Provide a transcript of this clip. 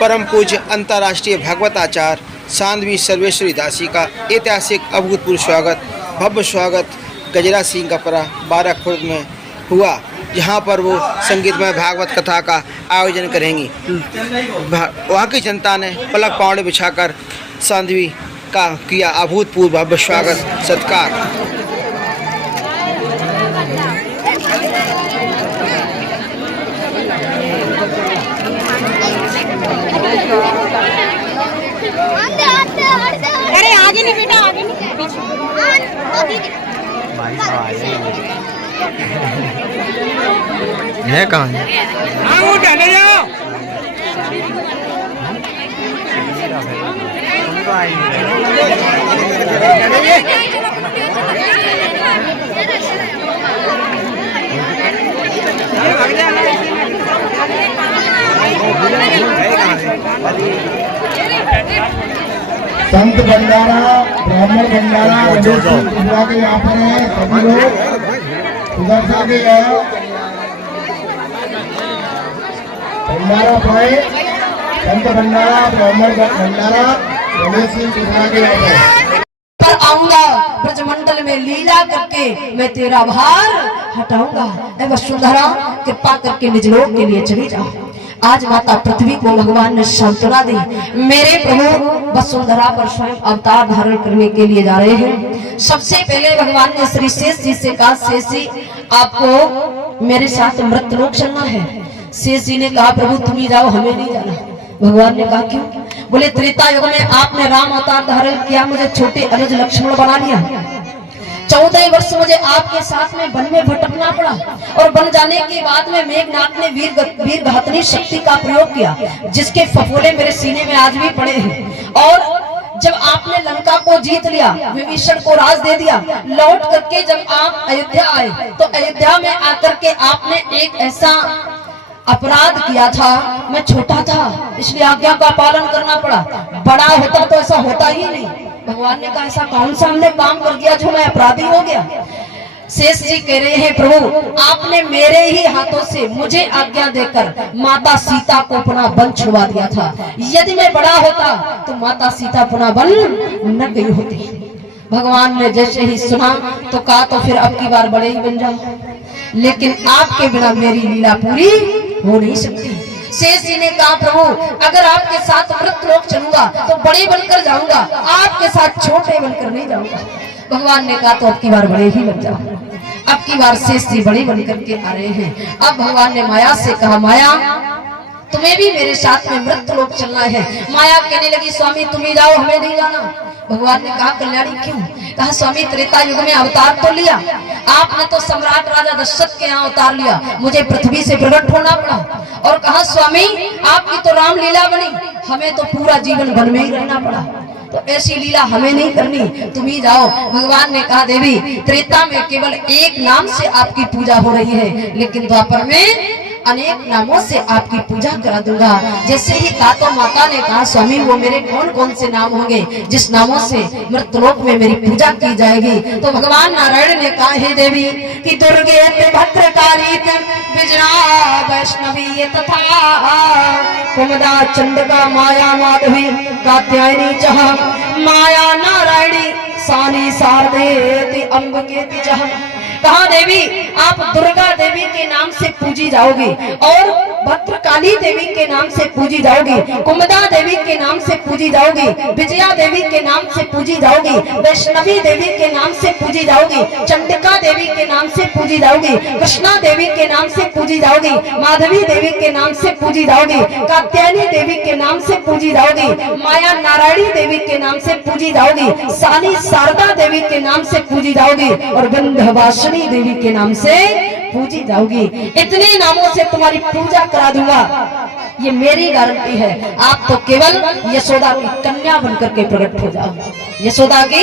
परम पूज्य अंतर्राष्ट्रीय भागवत आचार्य साध्वी सर्वेश्वरी दासी का ऐतिहासिक अभूतपूर्व स्वागत, भव्य स्वागत गजरा सिंह कपरा 12 खुर्द में हुआ, जहां पर वो संगीतमय भागवत कथा का आयोजन करेंगी। वहाँ की जनता ने पलक पावड़े बिछाकर साध्वी का किया अभूतपूर्व भव्य स्वागत सत्कार। अरे आगे नहीं बेटा, आगे नहीं, है कहाँ है? संत भंडारा, ब्राह्मण भंडारा के यहाँ पर है, सभी लोग उधर से आगे आओ। भंडारा पाए, संत भंडारा, ब्राह्मण भंडारा, रमेश सिंह के यहाँ पर आऊंगा ब्रजमंडल में लीला करके मैं तेरा भार हटाऊंगा। वसुंधरा कृपा करके निज लोक के लिए चली जाओ। आज माता पृथ्वी को भगवान ने सांत्वना दी। मेरे प्रभु वसुंधरा पर स्वयं अवतार धारण करने के लिए जा रहे हैं। सबसे पहले भगवान ने श्री शेष जी से कहा, शेष जी आपको मेरे साथ मृतलोक चलना है। शेष जी ने कहा, प्रभु तुम ही जाओ, हमें नहीं जाना। भगवान ने कहा, क्यों? बोले त्रेता युग में आपने राम अवतार धारण किया, मुझे छोटे अनुज लक्ष्मण बना लिया। 14 वर्ष मुझे आपके साथ में वन में भटकना पड़ा और बन जाने के बाद में मेघनाथ ने वीर घातनी शक्ति का प्रयोग किया, जिसके फफोले मेरे सीने में आज भी पड़े हैं। और जब आपने लंका को जीत लिया, विभीषण को राज दे दिया, लौट करके जब आप अयोध्या आए तो अयोध्या में आकर के आपने एक ऐसा अपराध किया था। मैं छोटा था इसलिए आज्ञा का पालन करना पड़ा, बड़ा होता तो ऐसा होता ही नहीं। भगवान ने कहा, ऐसा कौन सा हमने काम कर दिया जो मैं अपराधी हो गया? शेष जी कह रहे हैं, प्रभु आपने मेरे ही हाथों से मुझे आज्ञा देकर माता सीता को पुनः वन छुड़वा दिया था। यदि मैं बड़ा होता तो माता सीता पुनः वन न गई होती। भगवान ने जैसे ही सुना तो कहा, तो फिर अब की बार बड़े ही बन जाओ, लेकिन आपके बिना मेरी लीला पूरी हो नहीं सकती। शेष जी ने कहा, प्रभु अगर आपके साथ मृतलोक चलूंगा तो बड़े बनकर जाऊंगा, आपके साथ छोटे बनकर नहीं जाऊंगा। भगवान ने कहा, तो अब की बार बड़े ही बन जाओ। अब की बार शेष जी बड़े बनकर के आ रहे हैं। अब भगवान ने माया से कहा, माया तुम्हें भी मेरे साथ में मृतलोक चलना है। माया कहने लगी, स्वामी तुम ही जाओ, हमें नहीं जाना। भगवान ने कहा, कल्याणी क्यों? कहा, स्वामी त्रेता युग में अवतार तो लिया आपने, तो सम्राट राजा दशरथ के यहाँ अवतार लिया, मुझे पृथ्वी से प्रकट होना पड़ा। और कहा, स्वामी आपकी तो रामलीला बनी, हमें तो पूरा जीवन वन में ही रहना पड़ा, तो ऐसी लीला हमें नहीं करनी, तुम ही जाओ। भगवान ने कहा, देवी त्रेता में केवल एक नाम से आपकी पूजा हो रही है, लेकिन द्वापर में अनेक नामों से आपकी पूजा करा दूंगा। जैसे ही कहा तो माता ने कहा, स्वामी वो मेरे कौन कौन से नाम होंगे जिस नामों से मृतलोक में मेरी पूजा की जाएगी? तो भगवान नारायण ने कहा, हे देवी कि दुर्गे भद्रकाली विजया वैष्णवी तथा कुमुदा चंडिका माया माधवी कात्यायनी चह माया नारायणी सानी शारदेति अम्बिकेति चह। कहा, देवी आप दुर्गा देवी के नाम से पूजी जाओगी और भद्रकाली देवी के नाम से पूजी जाओगी, कुमुदा देवी के नाम से पूजी जाओगी, विजया देवी के नाम से पूजी जाओगी, वैष्णवी देवी के नाम से पूजी जाओगी, चंडिका देवी के नाम से पूजी जाओगी, कृष्णा देवी के नाम से पूजी जाओगी, माधवी देवी के नाम से पूजी जाओगी, कात्यायनी देवी के नाम से पूजी जाओगी, माया नारायणी देवी के नाम से पूजी जाओगी, सानी शारदा देवी के नाम से पूजी जाओगी और विंध्यवासिनी देवी के नाम से पूजी जाओगी। इतने नामों से तुम्हारी पूजा करा दूंगा, ये मेरी गारंटी है। आप तो केवल यशोदा की कन्या बनकर के प्रकट हो जाओ। यशोदा की